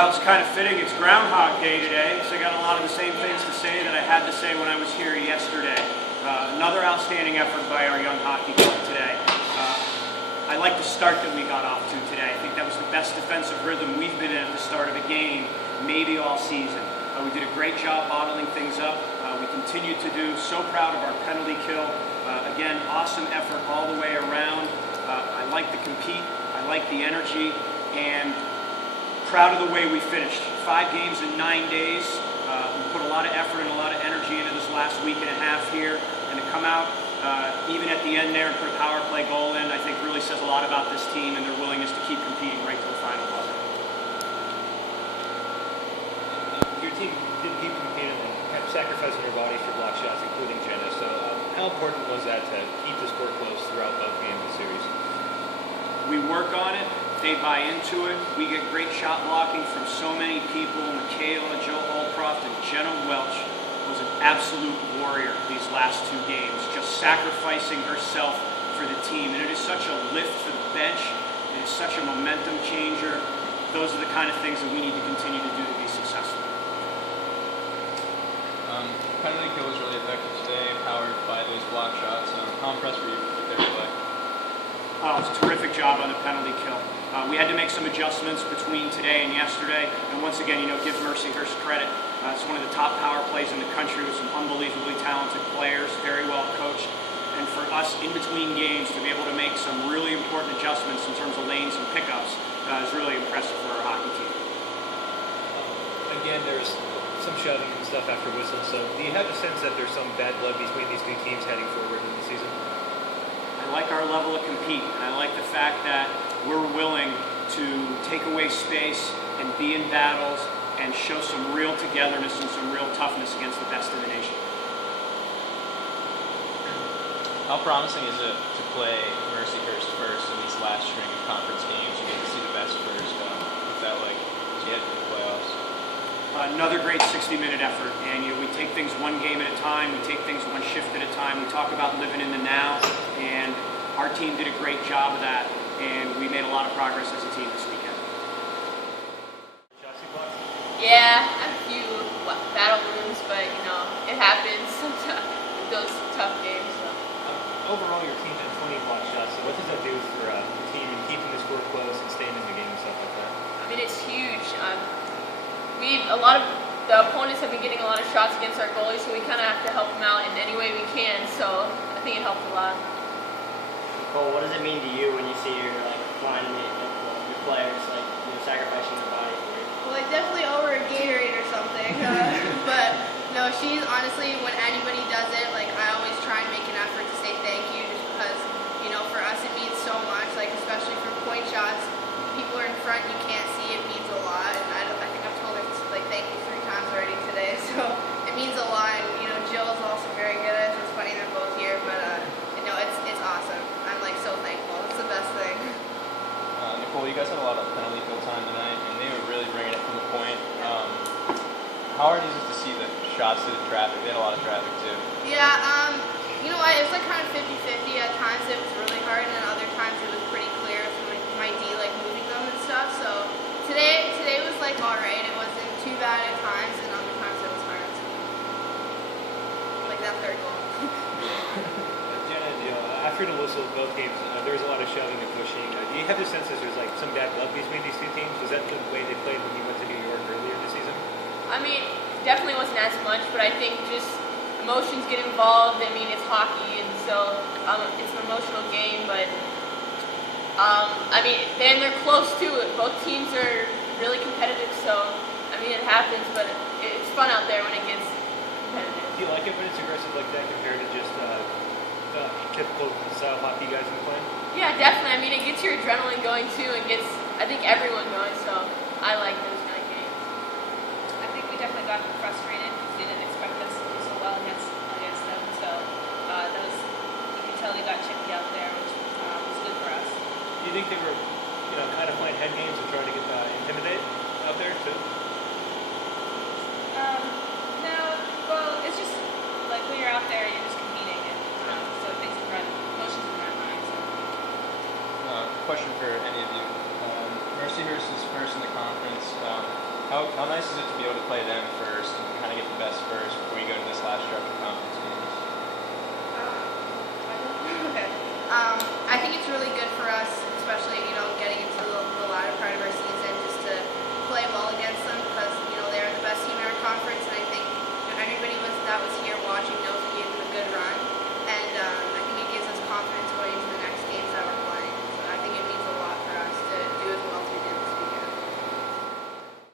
Well, it's kind of fitting. It's Groundhog Day today, so I got a lot of the same things to say that I had to say when I was here yesterday. Another outstanding effort by our young hockey team today. I like the start that we got off to today. I think that was the best defensive rhythm we've been in at the start of a game, maybe all season. We did a great job bottling things up. We continued to do. So proud of our penalty kill. Again, awesome effort all the way around. I like the compete. I like the energy, and proud of the way we finished. 5 games in 9 days. We put a lot of effort and a lot of energy into this last week and a half here, and to come out even at the end there and put a power play goal in, I think really says a lot about this team and their willingness to keep competing right to the final buzzer. Your team did keep competing and kept sacrificing your bodies for block shots, including Jenna. So how important was that to keep the score close throughout both games of the series? We work on it. They buy into it. We get great shot blocking from so many people. Nicole, Jill Holdcroft, and Jenna Welch was an absolute warrior these last 2 games, just sacrificing herself for the team. And it is such a lift for the bench. It is such a momentum changer. Those are the kind of things that we need to continue to do to be successful. Penalty kill was really effective today, powered by those block shots. How impressed were you with their play? Oh, it was a terrific job on the penalty kill. We had to make some adjustments between today and yesterday, and once again, give Mercyhurst credit. It's one of the top power plays in the country with some unbelievably talented players, very well coached. And for us, in between games, to be able to make some really important adjustments in terms of lanes and pickups is really impressive for our hockey team. Again, there's some shoving and stuff after whistles, so do you have a sense that there's some bad blood between these 2 teams heading forward in the season? I like our level of compete, and I like the fact that we're willing to take away space and be in battles and show some real togetherness and some real toughness against the best in the nation. How promising is it to play Mercyhurst first in these last string of conference games? You get to see the best first. What's that like as you head to the playoffs? Another great 60-minute effort, and we take things 1 game at a time, we take things 1 shift at a time, we talk about living in the now, and our team did a great job of that, and we made a lot of progress as a team this weekend. Yeah, I have a few battle wounds, but it happens sometimes with those tough games. So. Overall, your team had 20 block shots, so what does that do for the team in keeping the score close and staying in the game and stuff like that? I mean, it's huge. A lot of the opponents have been getting a lot of shots against our goalies, so we kind of have to help them out in any way we can. So I think it helped a lot. Nicole, what does it mean to you when you see your your players sacrificing their body for you? Well, definitely over a Gatorade or something. But no, she's honestly, when anybody does it, I always try and make an effort to say thank you, just because for us it means so much. Especially for point shots, people are in front, you can't see, it means a lot. And I think I've told her thank you 3 times already today, so it means a lot. And Jill is also very good at it. So it's funny they're both here, but it's awesome. I'm so thankful. It's the best thing. Nicole, you guys had a lot of penalty kill time tonight, and they were really bringing it from the point. How hard is it to see the shots to the traffic? They had a lot of traffic too. Yeah, you know what? It was kind of 50-50. At times it was really hard, and then other times it was pretty clear from my D moving them and stuff. So today was alright. It wasn't too bad at times, and other times it was hard. That 3rd goal. Jenna, after the whistle of both games, there was a lot of shoving and pushing. Do you have the sense that there's some bad blood between these 2 teams? Was that the way they played when you went to New York earlier this season? I mean, definitely wasn't as much, but I think just emotions get involved. I mean, it's hockey, and so it's an emotional game, but I mean, they're close to it. Both teams are really competitive, so I mean, it happens, but it's fun out there when it gets competitive. Do you like it when it's aggressive like that compared to just typical style hockey guys in the play? Yeah, definitely. I mean, it gets your adrenaline going too, and gets, I think, everyone going, so I like those kind of games. I think we definitely got frustrated because we didn't expect us to do so well against them, so you could tell they got chippy out there, which was good for us. Do you think they were kind of playing head games and trying to get intimidate out there too? No, well, it's just when you're out there, you're just competing, and so things can run, emotions can run high. So. Question for any of you. Mercyhurst is first in the conference. How nice is it to be able to play them first and kind of get the best first before you go to this last stretch of conference games? Okay. I think it's really good